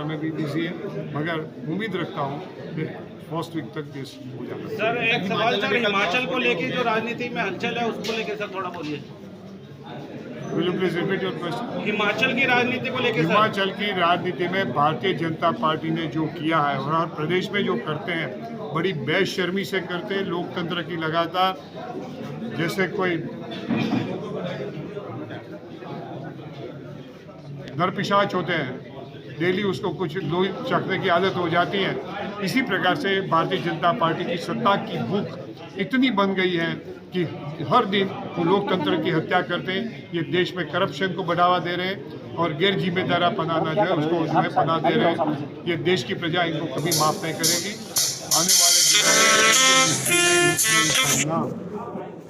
यात्रा में भी बिजी है, मगर उम्मीद रखता हूँ कि फर्स्ट वीक तक देश हो जाएगा। सर एक सवाल सर, हिमाचल को लेके जो राजनीति में हलचल है उसको लेके सर थोड़ा बोलिए। Will you please repeat your question? Himachal की राजनीति को लेके सर। हिमाचल की राजनीति में भारतीय जनता पार्टी ने जो किया है और प्रदेश में जो करते हैं, बड़ी बेशर्मी से करते हैं। लोकतंत्र की लगातार जैसे कोई नरपिशाच होते हैं, डेली उसको कुछ लोई चखने की आदत हो जाती है, इसी प्रकार से भारतीय जनता पार्टी की सत्ता की भूख इतनी बन गई है कि हर दिन वो लोकतंत्र की हत्या करते हैं। ये देश में करप्शन को बढ़ावा दे रहे हैं और गैर जिम्मेदारा पनाना जो है उसको जो है पना दे रहे हैं। ये देश की प्रजा इनको कभी माफ नहीं करेगी। आने वाले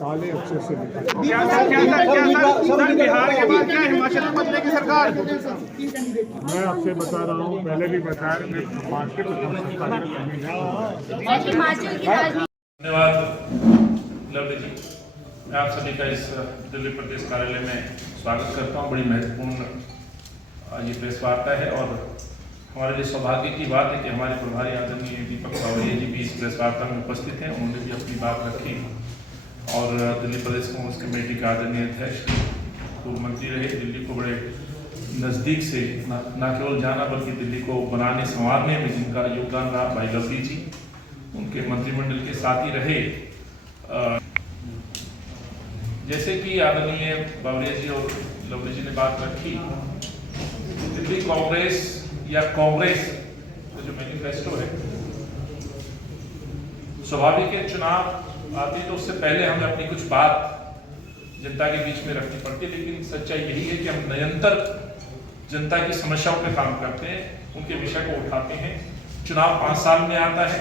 काले अक्षर से क्या सर बिहार के बाद क्या हिमाचल में बदलेगी सरकार? मैं आपसे बता रहा हूँ, पहले भी बताया, धन्यवाद लवली जी, मैं आप सभी का इस दिल्ली प्रदेश कार्यालय में स्वागत करता हूँ। बड़ी महत्वपूर्ण ये प्रेस वार्ता है और हमारे लिए सौभाग्य की बात है कि हमारे प्रभारी आदरणीय दीपक बावरिया जी भी इस प्रेस वार्ता में उपस्थित हैं। उन्होंने भी अपनी बात रखी और दिल्ली प्रदेश कांग्रेस कमेटी के आदरणीय अध्यक्ष, पूर्व मंत्री रहे, दिल्ली को बड़े नज़दीक से न केवल जाना बल्कि दिल्ली को बनाने संवारने में जिनका योगदान रहा, भाई लवली जी उनके मंत्रिमंडल के साथ ही रहे। जैसे कि आदरणीय बावरिया जी और लवली जी ने बात रखी, दिल्ली कांग्रेस या कांग्रेस का जो मैनिफेस्टो है, स्वाभाविक है चुनाव आती तो उससे पहले हमें अपनी कुछ बात जनता के बीच में रखनी पड़ती है, लेकिन सच्चाई यही है कि हम निरंतर जनता की समस्याओं पे काम करते हैं, उनके विषय को उठाते हैं। चुनाव 5 साल में आता है,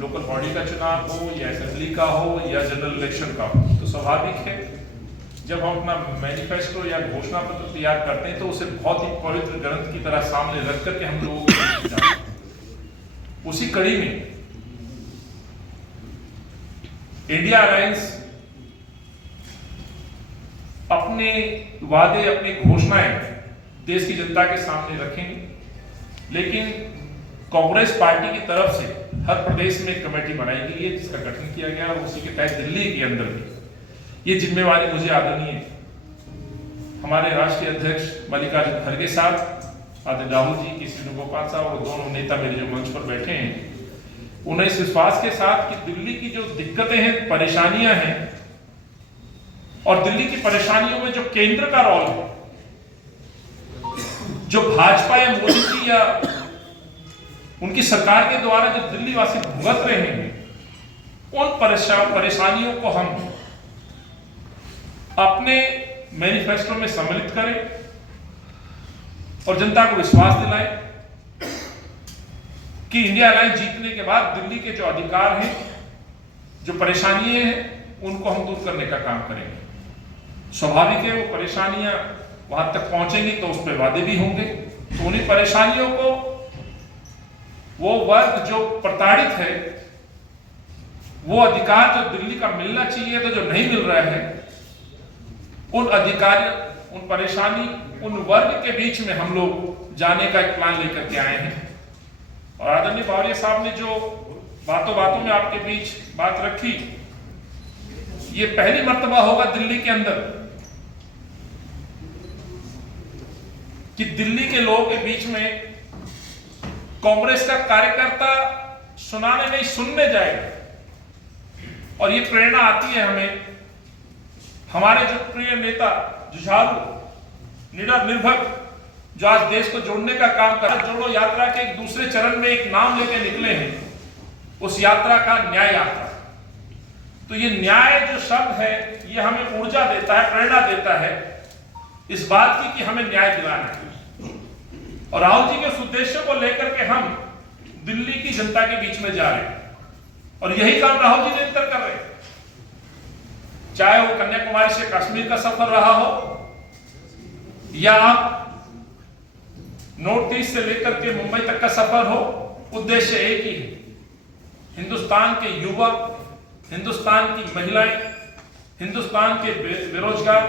लोकल बॉडी का चुनाव हो या असेंबली का हो या जनरल इलेक्शन का हो, तो स्वाभाविक है जब हम अपना मैनिफेस्टो या घोषणा पत्र तैयार करते हैं तो उसे बहुत ही पवित्र ग्रंथ की तरह सामने रख करके हम लोगों को उसी कड़ी में इंडिया अलायंस अपने वादे, अपनी घोषणाएं देश की जनता के सामने रखेंगे, लेकिन कांग्रेस पार्टी की तरफ से हर प्रदेश में एक कमेटी बनाई गई है जिसका गठन किया गया और उसी के तहत दिल्ली के अंदर भी ये जिम्मेवारी मुझे आदरणीय हमारे राष्ट्रीय अध्यक्ष मल्लिकार्जुन खड़गे साहब, आदरणीय राहुल जी, किसी वेणुगोपाल साहब और दोनों नेता मेरे जो मंच पर बैठे हैं, उन्हें इस विश्वास के साथ कि दिल्ली की जो दिक्कतें हैं, परेशानियां हैं और दिल्ली की परेशानियों में जो केंद्र का रोल है, जो भाजपा या मोदी जी या उनकी सरकार के द्वारा जो दिल्ली वासी भुगत रहे हैं, उन परेशानियों को हम अपने मैनिफेस्टो में सम्मिलित करें और जनता को विश्वास दिलाएं कि इंडिया अलायंस जीतने के बाद दिल्ली के जो अधिकार हैं, जो परेशानियां हैं, उनको हम दूर करने का काम करेंगे। स्वाभाविक है वो परेशानियां वहां तक पहुंचेंगी तो उस पर वादे भी होंगे, तो उन्हीं परेशानियों को वो वर्ग जो प्रताड़ित है, वो अधिकार जो दिल्ली का मिलना चाहिए तो जो नहीं मिल रहा है, उन अधिकार, उन परेशानी, उन वर्ग के बीच में हम लोग जाने का एक प्लान लेकर के आए हैं। और आदरणीय बावरिया साहब ने जो बातों बातों में आपके बीच बात रखी, ये पहली मर्तबा होगा दिल्ली के अंदर कि दिल्ली के लोगों के बीच में कांग्रेस का कार्यकर्ता सुनाने नहीं, सुनने जाएगा। और ये प्रेरणा आती है हमें, हमारे जो प्रिय नेता, जुझारू, निडर, निर्भक, जो आज देश को जोड़ने का काम कर रहे हैं, जोड़ो यात्रा के एक दूसरे चरण में एक नाम लेके निकले हैं, उस यात्रा का न्याय यात्रा। तो ये न्याय जो शब्द है, ये हमें ऊर्जा देता है, प्रेरणा देता है इस बात की कि हमें न्याय दिलाना है। और राहुल जी के उस उद्देश्य को लेकर के हम दिल्ली की जनता के बीच में जा रहे हैं और यही काम राहुल जी निरंतर कर रहे हैं, चाहे वो कन्याकुमारी से कश्मीर का सफर रहा हो या आप नॉर्थ ईस्ट से लेकर के मुंबई तक का सफर हो, उद्देश्य एक ही है। हिंदुस्तान के युवा, हिंदुस्तान की महिलाएं, हिंदुस्तान के बेरोजगार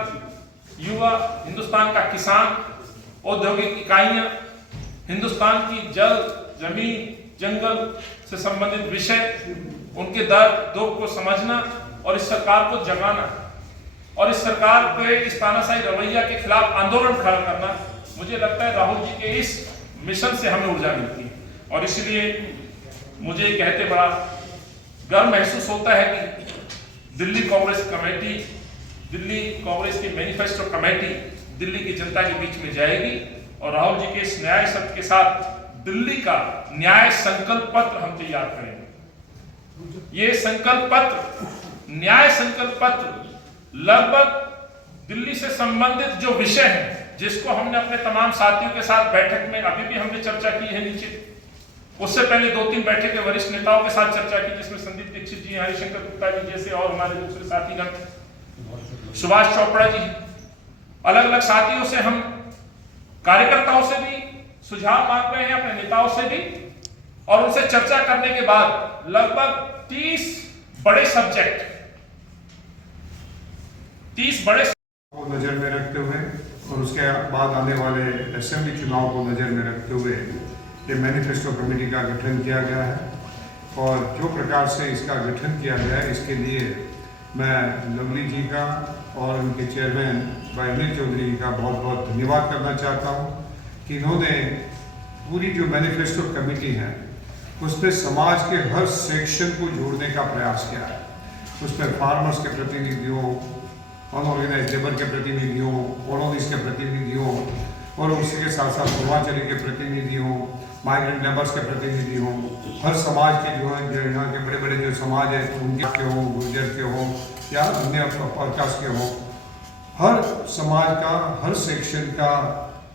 युवा, हिंदुस्तान का किसान, औद्योगिक इकाइयां, हिंदुस्तान की जल, जमीन, जंगल से संबंधित विषय, उनके दर्द दुख को समझना और इस सरकार को जगाना और इस सरकार के इस तानाशाही रवैया के खिलाफ आंदोलन खड़ा करना, मुझे लगता है राहुल जी के इस मिशन से हमें ऊर्जा मिलती है। और इसलिए मुझे कहते बड़ा गर्व महसूस होता है कि दिल्ली कांग्रेस कमेटी, दिल्ली कांग्रेस की मैनिफेस्टो कमेटी दिल्ली की जनता के बीच में जाएगी और राहुल जी के इस न्याय शब्द के साथ दिल्ली का न्याय संकल्प पत्र हम तैयार करेंगे। ये संकल्प पत्र, न्याय संकल्प पत्र लगभग दिल्ली से संबंधित जो विषय हैं, जिसको हमने अपने तमाम साथियों के साथ बैठक में अभी भी हमने चर्चा की है नीचे, उससे पहले 2-3 बैठकें वरिष्ठ नेताओं के साथ चर्चा की, जिसमें संदीप दीक्षित जी, हरिशंकर गुप्ता जी जैसे और हमारे दूसरे साथीगण, सुभाष चोपड़ा जी, अलग अलग साथियों से हम कार्यकर्ताओं से भी सुझाव मांग रहे हैं, अपने नेताओं से भी, और उनसे चर्चा करने के बाद लगभग 30 बड़े सब्जेक्ट, 30 बड़े को नजर में रखते हुए और उसके बाद आने वाले असेंबली चुनाव को नजर में रखते हुए ये मैनिफेस्टो कमेटी का गठन किया गया है। और जो प्रकार से इसका गठन किया गया है, इसके लिए मैं लवली जी का और उनके चेयरमैन भाई अनिल चौधरी जी का बहुत बहुत धन्यवाद करना चाहता हूँ कि इन्होंने पूरी जो मैनिफेस्टो कमेटी है उसमें समाज के हर सेक्शन को जोड़ने का प्रयास किया है। उसमें फार्मर्स के प्रतिनिधियों, अनऑर्गेनाइज लेबर के प्रतिनिधियों, कॉलोनीज के प्रतिनिधियों और उसके साथ साथ पूर्वांचली के प्रतिनिधियों, माइग्रेंट लेबर्स के प्रतिनिधि हों, हर समाज के जो है, जो यहाँ के बड़े बड़े जो समाज है तो उनके के हों, गुर्जर के हों या अन्य प्रकाश के हों, हर समाज का, हर सेक्शन का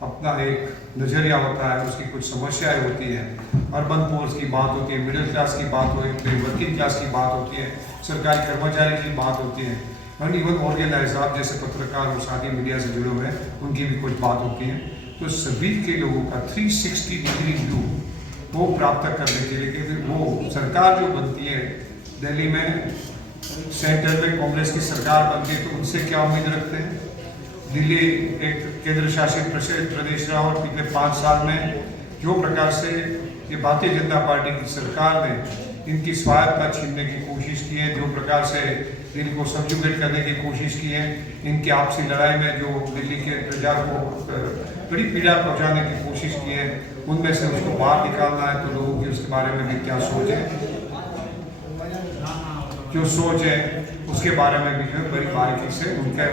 अपना एक नज़रिया होता है, उसकी कुछ समस्याएं होती हैं। अर्बन पोर्स की बात होती है, मिडिल क्लास की बात होती है, वर्किंग क्लास की बात होती है, सरकारी कर्मचारी की बात होती है, और इवन ऑर्गेनाइज आप जैसे पत्रकार और साथी मीडिया से जुड़े हुए हैं उनकी भी कुछ बात होती है। तो सभी के लोगों का 360 डिग्री व्यू वो प्राप्त करने के लिए कि वो सरकार जो बनती है दिल्ली में, सेंटर में कांग्रेस की सरकार बनती है, तो उनसे क्या उम्मीद रखते हैं। दिल्ली एक केंद्र शासित प्रदेश रहा और पिछले 5 साल में जो प्रकार से ये भारतीय जनता पार्टी की सरकार ने इनकी स्वायत्तता छीनने की कोशिश की है, जो प्रकार से दिल्ली को सब्जुगेट करने की कोशिश की है, इनकी आपसी लड़ाई में जो दिल्ली के प्रजा को बड़ी पीड़ा पहुंचाने की कोशिश की है, उनमें से उसको बाहर निकालना है। तो लोगों की उसके बारे में भी क्या सोच है, जो सोच है उसके बारे में भी जो है बड़ी बारीकी से उनका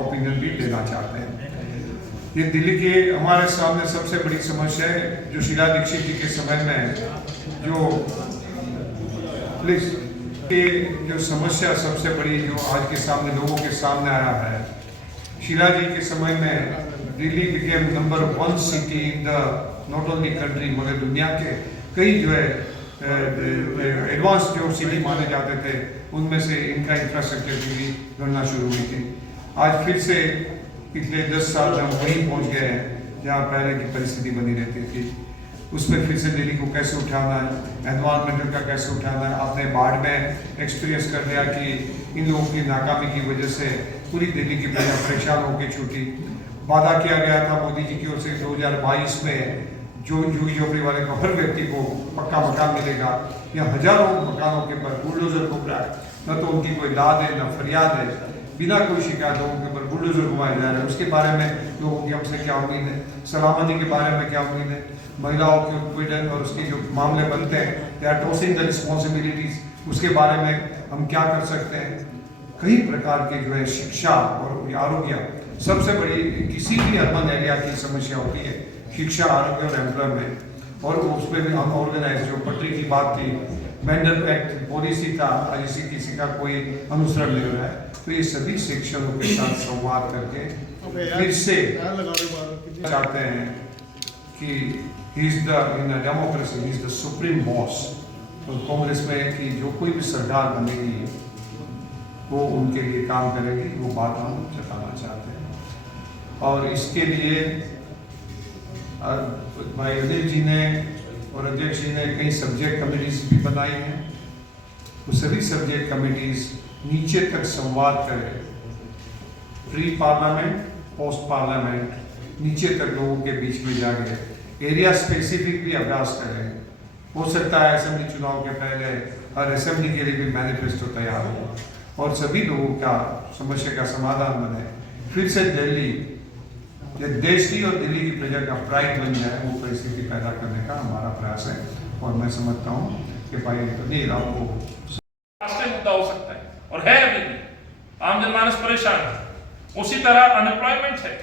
ओपिनियन भी लेना चाहते हैं। ये दिल्ली के हमारे सामने सबसे बड़ी समस्या है जो शीला दीक्षित जी के समय में जो के जो समस्या सबसे बड़ी जो आज के सामने लोगों के सामने आया है, शीला जी के समय में Delhi became number 1 city in the not only country मगर दुनिया के कई जो है एडवांस जो सिटी माने जाते थे उनमें से इनका इंफ्रास्ट्रक्चर की भी गणना शुरू हुई थी। आज फिर से पिछले 10 साल में हम वहीं पहुँच गए हैं जहाँ पहले की परिस्थिति बनी रहती थी। उसमें फिर से दिल्ली को कैसे उठाना है, एनवायरमेंटल का कैसे उठाना है। आपने बाढ़ में एक्सपीरियंस कर लिया कि इन लोगों की नाकामी की वजह से पूरी दिल्ली की प्रजा परेशान होकर छूटी। वादा किया गया था मोदी जी की ओर से 2022 में जो झुग्गी झोपड़ी वाले को हर व्यक्ति को पक्का मकान मिलेगा। या हजारों मकानों के ऊपर बुलडोजर घूम रहा है, न तो उनकी कोई दाद है न फरियाद है, बिना कोई शिकायत लोगों के ऊपर बुलडोजर घुमाए जा रहे हैं। उसके बारे में लोगों की हमसे क्या उम्मीद है, सलामती के बारे में क्या उम्मीद है, महिलाओं के उत्पीड़न और उसके जो मामले बनते हैं, they are tossing the responsibilities, उसके बारे में हम क्या कर सकते हैं। कई प्रकार के जो है शिक्षा और आरोग्य, सबसे बड़ी किसी भी अर्बन एरिया की समस्या होती है शिक्षा, आरोग्य और एम्प्लॉयमेंट। और उसमें भी हम ऑर्गेनाइज जो पटरी की बात थी, मेंडल एक्ट पॉलिसी था, आज इसी किसी का कोई अनुसरण नहीं हो रहा है। तो ये सभी सेक्शनों के साथ संवाद करके फिर से चाहते हैं कि he is the in a democracy he is the supreme boss. तो कांग्रेस में कि जो कोई भी सरकार बनेगी वो उनके लिए काम करेगी, वो बात हम जताना चाहते हैं। और इसके लिए भाई अनिल जी ने और अध्यक्ष जी ने कई सब्जेक्ट कमेटीज भी बनाई हैं। वो सभी सब्जेक्ट कमेटीज नीचे तक संवाद करें, प्री पार्लियामेंट, पोस्ट पार्लियामेंट, नीचे तक लोगों के बीच में जाके एरिया स्पेसिफिक भी अभ्यास करें। हो सकता है असेंबली चुनाव के पहले हर असेंबली के लिए भी मैनिफेस्टो तैयार हो और सभी लोगों का समस्या का समाधान बने। फिर से दिल्ली ये देश की और दिल्ली की प्रजा का प्राइड बन जाए, वो परिस्थिति पैदा करने का हमारा प्रयास है। और मैं समझता हूँ कि भाई नहीं आपको राष्ट्रीय मुद्दा हो सकता है और है अभी भी। आम जनमानस परेशान है। उसी तरह अनएम्प्लॉयमेंट है,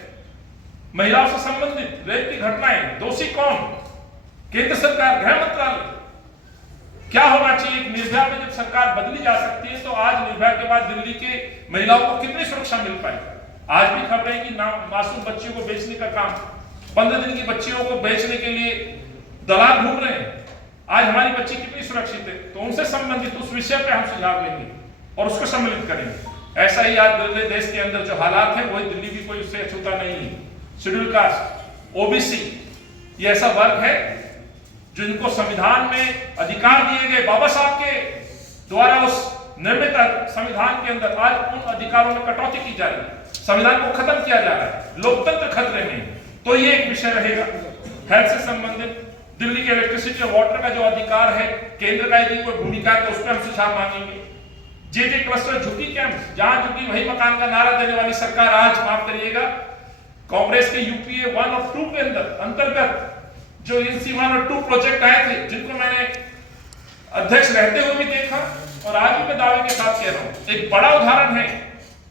महिलाओं से संबंधित रेप की घटनाएं, दोषी कौन? केंद्र सरकार, गृह मंत्रालय। क्या होना चाहिए? एक निर्भया में जब सरकार बदली जा सकती है, तो आज निर्भया के बाद दिल्ली के महिलाओं को कितनी सुरक्षा मिल पाई? आज भी खबरें कि मासूम बच्चियों को बेचने का काम, 15 दिन की बच्चियों को बेचने के लिए दलाल घूम रहे हैं। आज हमारी बच्ची कितनी सुरक्षित है? तो उनसे संबंधित उस विषय पे हम सुझाव लेंगे और उसको सम्मिलित करेंगे। ऐसा ही आज देश के अंदर जो हालात है, वही दिल्ली भी कोई उससे अछूता नहीं है। शेड्यूल कास्ट, ओबीसी, ये ऐसा वर्ग है जिनको संविधान में अधिकार दिए गए बाबा साहब के द्वारा उस निर्मित संविधान के अंदर, आज उन अधिकारों में कटौती की जा रही है, संविधान को खत्म किया जा रहा है, लोकतंत्र खतरे में। तो ये एक विषय रहेगा। हेल्थ से संबंधित दिल्ली के इलेक्ट्रिसिटी और वाटर का जो अधिकार है, केंद्र का यदि कोई भूमिका है तो उस पर हम सुझाव मांगेंगे। जे क्लस्टर झुग्गी कैंप, जहां झुग्गी वही मकान का नारा देने वाली सरकार आज, माफ करिएगा, कांग्रेस के यूपीए 1 और 2 के अंतर्गत जो NC 1 और 2 प्रोजेक्ट आए थे, जिनको मैंने अध्यक्ष रहते हुए भी देखा और आज भी मैं दावे के साथ कह रहा हूं, एक बड़ा उदाहरण है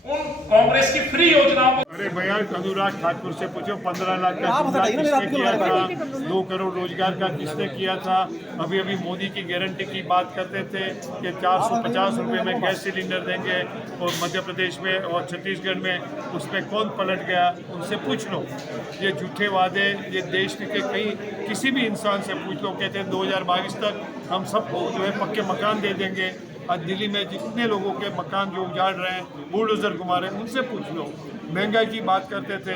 उन कांग्रेस की फ्री योजनाओं को। अरे भैया, अनुराग ठाकुर से पूछो 15 लाख का सुविधा किसने किया था? 2 करोड़ रोजगार का किसने किया था? अभी अभी मोदी की गारंटी की बात करते थे कि 450 रुपये में गैस सिलेंडर देंगे, और मध्य प्रदेश में और छत्तीसगढ़ में उसमें कौन पलट गया? उनसे पूछ लो। ये झूठे वादे, ये देश के कहीं किसी भी इंसान से पूछ लो, कहते हैं 2022 तक हम सबको जो है पक्के मकान दे देंगे। आज दिल्ली में जितने लोगों के मकान जो उजाड़ रहे हैं, बुलडोजर घुमा रहे हैं, उनसे पूछ लो। महंगाई की बात करते थे।